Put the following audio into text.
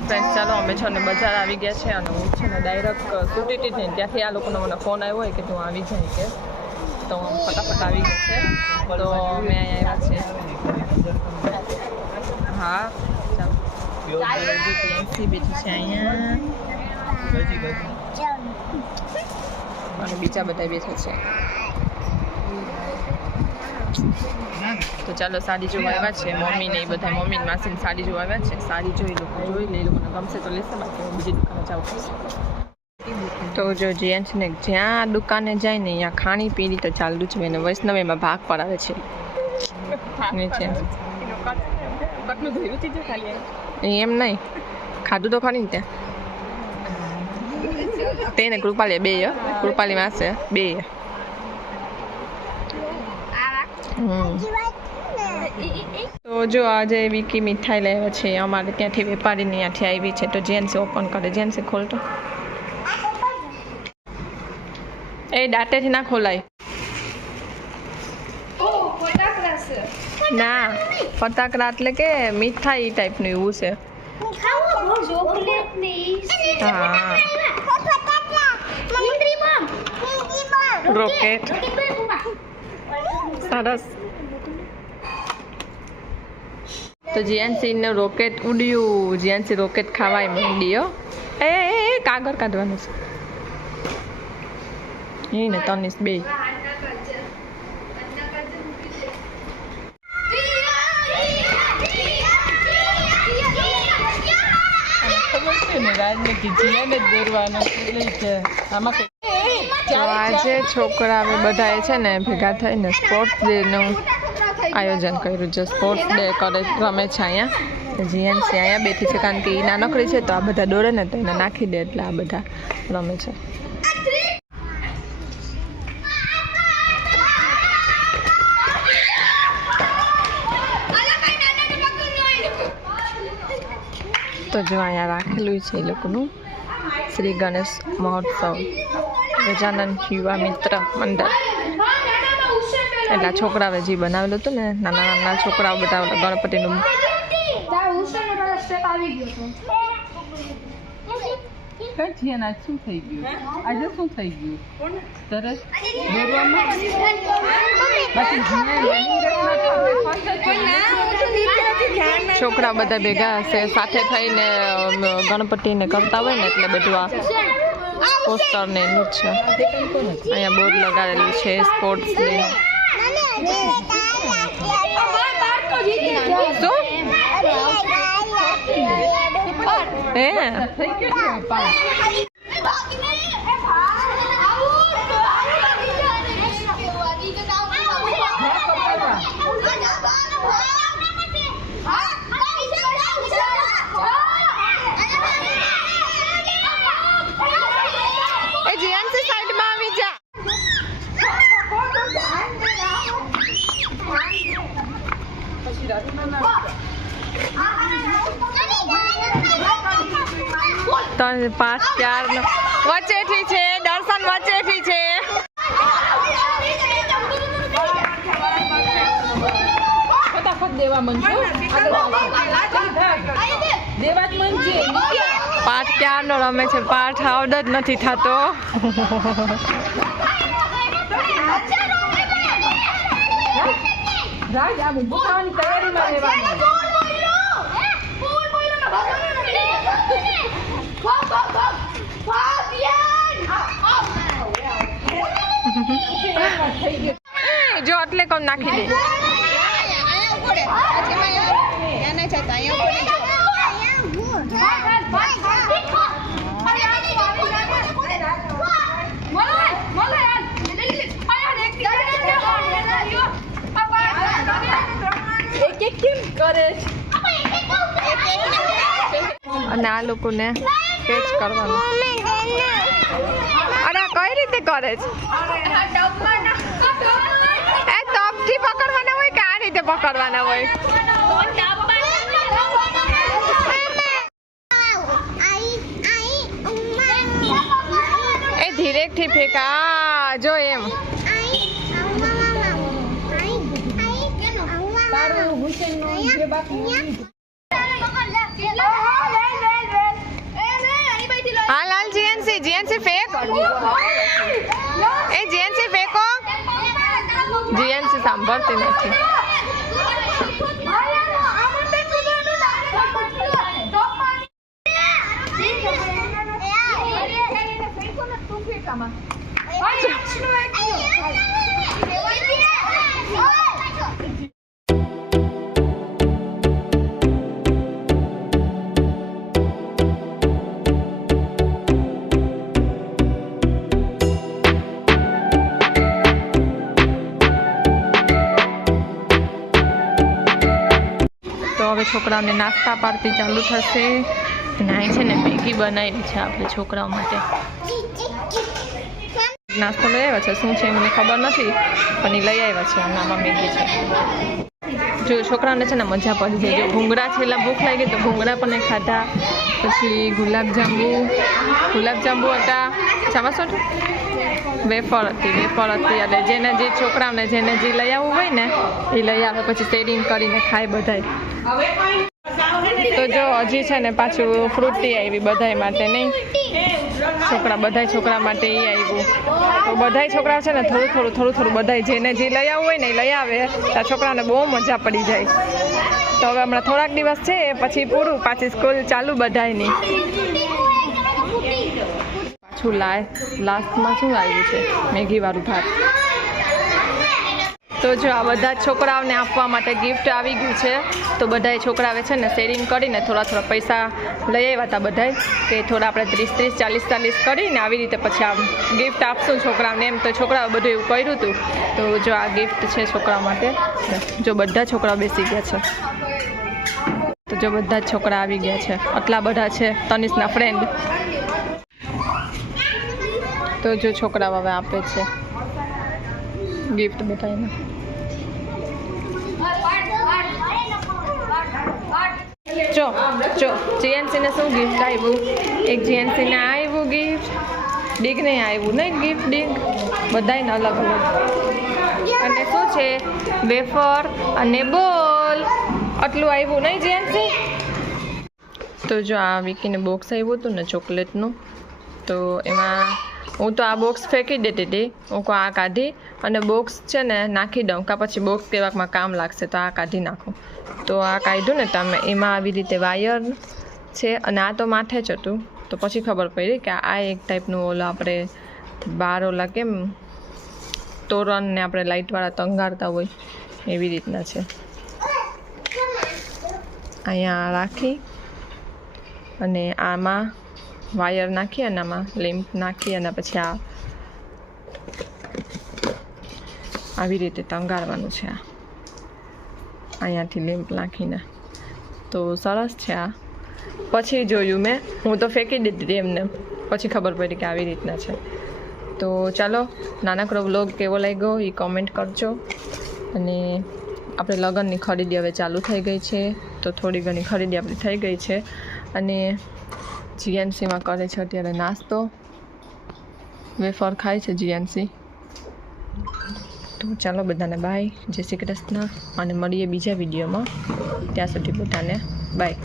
Hello friends ચાલો, અમે છો ને બજાર આવી ગયા છે અને હું છે ને ડાયરેક્ટ સુટીટી ને ત્યાંથી આ લોકોનો મને ફોન આવ્યો હોય કે તું આવી જાય કે તો ફટાફટ આવી ગયા છે. તો અમે અહીંયા આવ્યા છે હા, ચાલો. બેઠી છે અહીંયા. અને બીજા બધા બેઠા છે. તો ચાલો સાડી જોવા આવ્યા છે. મમ્મી ને એ બધા મમ્મી માસી સાડી જોવા આવ્યા છે. સાડી જોઈ લોકો જોઈ લે એ લોકોને ગમશે તો લેશે બાકી બીજી દુકાને જવું પડશે. તો જો ને જ્યાં દુકાને જાય ને ત્યાં ખાણી પીણી તો ચાલુ જ હોય ને વૈષ્ણવીમાં ભાગ પડાવે છે. નીચે એમ. નહીં. ખાધું તો ખરી ને ત્યાં. તેને કૃપાલી બે કૃપાલી માસે બે. તો જો આજે વિકી મીઠાઈ લેવા છે અમારે ત્યાંથી વેપારીને ત્યાંથી આવી છે. તો જેન્ટ્સ ઓપન કરે. જેન્ટ્સે ખોલતો. એ દાંતેથી ના ખોલાય. ના ફટાકડા એટલે કે મીઠાઈ ટાઈપનું એવું છે. હા. રોકેટ સરસ. તો જીએનસીને રોકેટ ઉડ્યું જીએનસી રોકેટ ખાવાય માંડી હો એ કાગળ કાઢવાનું છે. એ ને તનિષ બે. ખબર છે ને, રાજનીતિ જીએન જ દોરવાનો છે આમાં તો આજે છોકરા હવે બધાએ છે ને ભેગા થઈને સ્પોર્ટ્સ ડેનું આયોજન કર્યું છે. સ્પોર્ટ્સ ડે કરે રમે છે અહીંયા. જીએનસી અહીંયા બેઠી છે કારણ કે એ નાનકડી છે તો આ બધા દોડે ને તો એને નાખી દે એટલે આ બધા રમે છે. તો જો અહીંયા રાખેલું છે એ લોકોનું શ્રી ગણેશ મહોત્સવ. ગજાનંદ યુવા મિત્ર મંડળ. એટલા છોકરાઓએ જે બનાવેલું હતું ને નાના નાના છોકરાઓ બધા ગણપતિનું. શું થઈ ગયું? આજે શું થઈ ગયું? દોરવામાં છોકરા બધા ભેગા હશે સાથે થઈને ગણપતિને કરતા હોય ને એટલે બધું આ પોસ્ટર ને એનું છે. અહીંયા બોર્ડ લગાવેલું છે સ્પોર્ટ્સ શું? હે થઈ ગયું ને પાસ એ જીએનસી સાઈડમાં આવી જા ત્રણ પાંચ ચાર વચ્ચેથી છે દર્શન વચ્ચેથી છે. દેવા પાઠ ક્યારનો રમે છે. પાઠ આવડ જ નથી થતો. જો એટલે કોણ નાખી દે કેમ કરે અને આ લોકોને કેચ કરવાનું અરે કઈ રીતે કરે છે એ તપથી પકડવાના હોય કે આ રીતે પકડવાના હોય એ ધીરેકથી ફેંકા જો એમ તારું હુસેન જે બાકી લે જીએનસી ફેક એ જીએનસી ફેકો જીએનસી સાંભળતી નથી. છોકરાઓને નાસ્તા પાર્ટી ચાલુ થશે. અહીં છે ને, મેગી બનાવી છે આપણે છોકરાઓ માટે. નાસ્તો લઈ આવ્યા છે. શું છે મને ખબર નથી, પણ એ લઈ આવ્યા છે. નામાં મેગી છે. જો છોકરાઓને છે ને મજા પડી જાય. ભૂંગળા છે, એટલે ભૂખ લાગી તો ભૂંગળા પણ ખાધા. પછી ગુલાબજાંબુ ગુલાબજાંબુ હતા. ચાવા શું વેફર હતી વેફર હતી એટલે જેને જે છોકરાઓને જેને જે લઈ આવવું હોય ને, એ લઈ આવે, પછી શેરિંગ કરીને ખાય બધાય. તો જો હજી છે ને પાછું ફ્રૂટી આવી બધાય માટે નહીં. છોકરા, બધાય છોકરા માટે એ આવ્યું. તો બધાય છોકરા છે ને થોડું થોડું થોડું થોડું બધાય જેને જે લઈ આવવું હોય ને એ લઈ આવે. ત્યાં છોકરાને બહુ મજા પડી જાય. તો હવે હમણાં થોડાક દિવસ છે, પછી પૂરું, પાછી સ્કૂલ ચાલુ બધાયની. પાછું લાય, લાસ્ટમાં શું આવ્યું છે? મેગીવાળું ભાત. તો જો આ બધા છોકરાઓને આપવા માટે ગિફ્ટ આવી ગયું છે. તો બધાએ છોકરાઓએ છે ને શેરિંગ કરીને થોડા થોડા પૈસા લઈ આવ્યા હતા બધાએ કે થોડા આપણે ત્રીસ ત્રીસ, ચાલીસ ચાલીસ કરીને આવી રીતે પછી આમ ગિફ્ટ આપશું છોકરાઓને એમ તો છોકરાઓ બધું એવું કર્યું હતું તો જો આ ગિફ્ટ છે છોકરા માટે. જો બધા છોકરાઓ બેસી ગયા છે. તો જો બધા જ છોકરા આવી ગયા છે. આટલા બધા છે, તનિષના ફ્રેન્ડ તો જો છોકરાઓ હવે આપે છે. ગિફ્ટ બધાને જો જો જીએનસીને શું ગિફ્ટ આવ્યું એક જીએનસીને આવ્યું ગિફ્ટ ડીગને આવ્યું નહીં ગિફ્ટ ડીગ બધાને અલગ અલગ. અને શું છે? વેફર અને બોલ. આટલું આવ્યું નહીં જીએનસી તો જો આ વિકીને બોક્સ આવ્યું હતું ને ચોકલેટનું, તો એમાં હું તો આ બોક્સ ફેંકી દેતી હતી. હું કહું, આ કાઢી અને બોક્સ છે ને નાખી દઉં. કાં પછી બોક્સ કેવાકમાં કામ લાગશે તો આ કાઢી નાખું. તો આ કાઢ્યું ને તમે, એમાં આવી રીતે વાયર છે અને આ તો માથે જ હતું. તો પછી ખબર પડી કે આ એક ટાઈપનું ઓલો આપણે બાર ઓલા કેમ તોરણને આપણે લાઇટવાળા તંગારતા હોય, એવી રીતના છે. અહીંયા રાખી અને આમાં વાયર નાખી અને આમાં લેમ્પ નાખી અને પછી આ આવી રીતે ટંગારવાનું છે આ. અહીંયાથી લેમ્પ નાખીને. તો સરસ છે આ. પછી જોયું મેં, હું તો ફેંકી દીધી એમને. પછી ખબર પડી કે આવી રીતના છે. તો ચાલો, નાનકડો વ્લોગ કેવો લાગ્યો એ કોમેન્ટ કરજો. અને આપણે લગ્નની ખરીદી હવે ચાલુ થઈ ગઈ છે, તો થોડી ઘણી ખરીદી આપણી થઈ ગઈ છે. અને જીએનસીમાં કરે છે અત્યારે નાસ્તો. વેફર ખાય છે જીએનસી. તો ચાલો બધાને બાય જય શ્રી કૃષ્ણ. અને મળીએ બીજા વિડીયોમાં. ત્યાં સુધી બધાને બાય